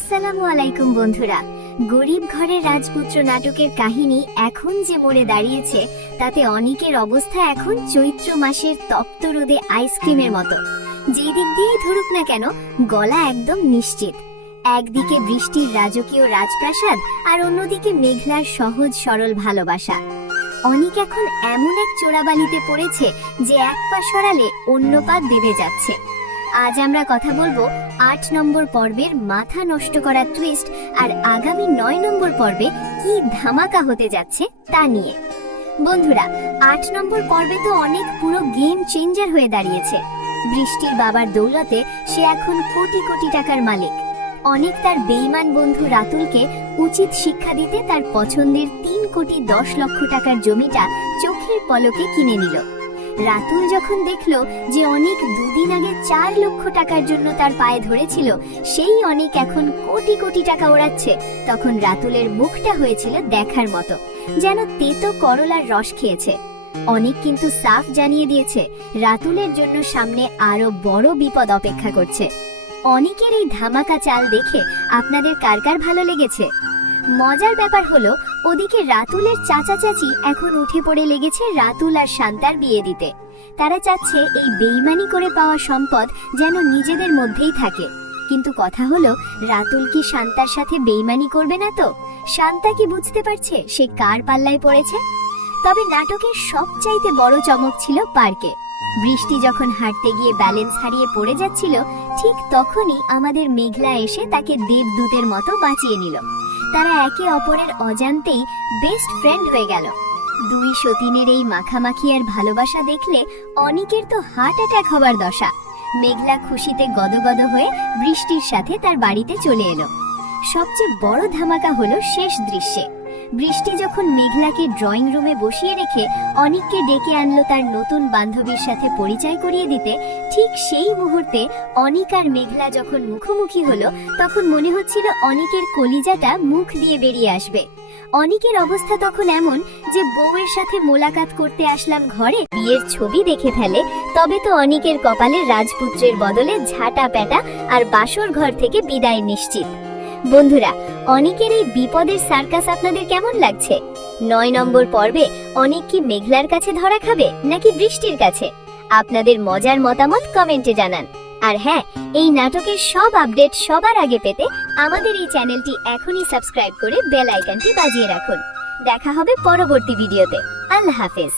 আসসালামু আলাইকুম বন্ধুরা। গরিব ঘরের রাজপুত্র নাটকের কাহিনী এখন যে মোড়ে দাঁড়িয়েছে তাতে অনিকের অবস্থা এখন চৈত্র মাসের তপ্ত রোদে আইসক্রিমের মতো। যেই দিক দিয়েই ধরুক না কেন গলা একদম নিশ্চিত। একদিকে বৃষ্টির রাজকীয় রাজপ্রাসাদ আর অন্যদিকে মেঘলার সহজ সরল ভালোবাসা। অনিক এখন এমন এক চোরাবালিতে পড়েছে যে এক পা সরালে অন্য পা দেবে যাচ্ছে। আজ আমরা কথা বলবো ৮ নম্বর পর্বের মাথা নষ্ট করা টুইস্ট আর আগামী ৯ নম্বর পর্বে কি ধামাকা হতে যাচ্ছে তা নিয়ে। বন্ধুরা, ৮ নম্বর পর্বে তো অনেক পুরো গেম চেঞ্জার হয়ে দাঁড়িয়েছে। বৃষ্টির বাবার দৌলতে সে এখন কোটি কোটি টাকার মালিক। অনেক তার বেঈমান বন্ধু রাতুলকে উচিত শিক্ষা দিতে তার পছন্দের ৩,১০,০০,০০০ টাকার জমিটা চোখের পলকে কিনে নিল। রাতুল যখন দেখল যে অনেক দুদিন আগে ৪ লক্ষ টাকার জন্য তার পায়ে ধরেছিল, সেই অনেক এখন কোটি কোটি টাকা ওড়াচ্ছে, তখন রাতুলের মুখটা হয়েছিল দেখার মতো, যেন তেতো করলার রস খেয়েছে। অনেক কিন্তু সাফ জানিয়ে দিয়েছে রাতুলের জন্য সামনে আরো বড় বিপদ অপেক্ষা করছে। অনেকের এই ধামাকা চাল দেখে আপনাদের কার কার ভালো লেগেছে? মজার ব্যাপার হলো ওদিকে রাতুলের চাচা চাচি এখন উঠে পড়ে লেগেছে রাতুল আর শান্তার বিয়ে দিতে। তারা চাচ্ছে এই বেইমানি করে পাওয়া সম্পদ যেন নিজেদের মধ্যেই থাকে। কিন্তু কথা হলো, রাতুল কি শান্তার সাথে বেইমানি করবে না তো? শান্তা কি বুঝতে পারছে সে কার পাল্লায় পড়েছে? তবে নাটকের সবচাইতে বড় চমক ছিল পার্কে। বৃষ্টি যখন হাঁটতে গিয়ে ব্যালেন্স হারিয়ে পড়ে যাচ্ছিল, ঠিক তখনই আমাদের মেঘলা এসে তাকে দেবদূতের মতো বাঁচিয়ে নিল। তারা একে অপরের অজান্তেই বেস্ট ফ্রেন্ড হয়ে গেল। দুই সতীনের এই মাখামাখি আর ভালোবাসা দেখলে অনিকের তো হার্ট অ্যাটাক হবার দশা। মেঘলা খুশিতে গদগদ হয়ে বৃষ্টির সাথে তার বাড়িতে চলে এলো। সবচেয়ে বড় ধামাকা হলো শেষ দৃশ্যে। বৃষ্টি যখন মেঘলাকে ড্রয়িং রুমে বসিয়ে রেখে অনিককে ডেকে আনলো তার নতুন বান্ধবীর সাথে পরিচয় করিয়ে দিতে, ঠিক সেই মুহূর্তে অনিক আর মেঘলা যখন মুখোমুখি হলো তখন মনে হচ্ছিল অনিকের কলিজাটা মুখ দিয়ে বেরিয়ে আসবে। অনিকের অবস্থা তখন এমন যে বউয়ের সাথে মোলাকাত করতে আসলাম ঘরে বিয়ের ছবি দেখে ফেলে, তবে তো অনিকের কপালে রাজপুত্রের বদলে ঝাঁটা প্যাটা আর বাসর ঘর থেকে বিদায় নিশ্চিত। বন্ধুরা, অনিকের এই বিপদের সার্কাস আপনাদের কেমন লাগছে? ৯ নম্বর পর্বে অনিক কি মেঘলার কাছে ধরা খাবে নাকি বৃষ্টির কাছে? আপনাদের মজার মতামত কমেন্টে জানান। আর হ্যাঁ, এই নাটকের সব আপডেট সবার আগে পেতে আমাদের এই চ্যানেলটি এখনই সাবস্ক্রাইব করে বেল আইকনটি বাজিয়ে রাখুন। দেখা হবে পরবর্তী ভিডিওতে। আল্লাহ হাফেজ।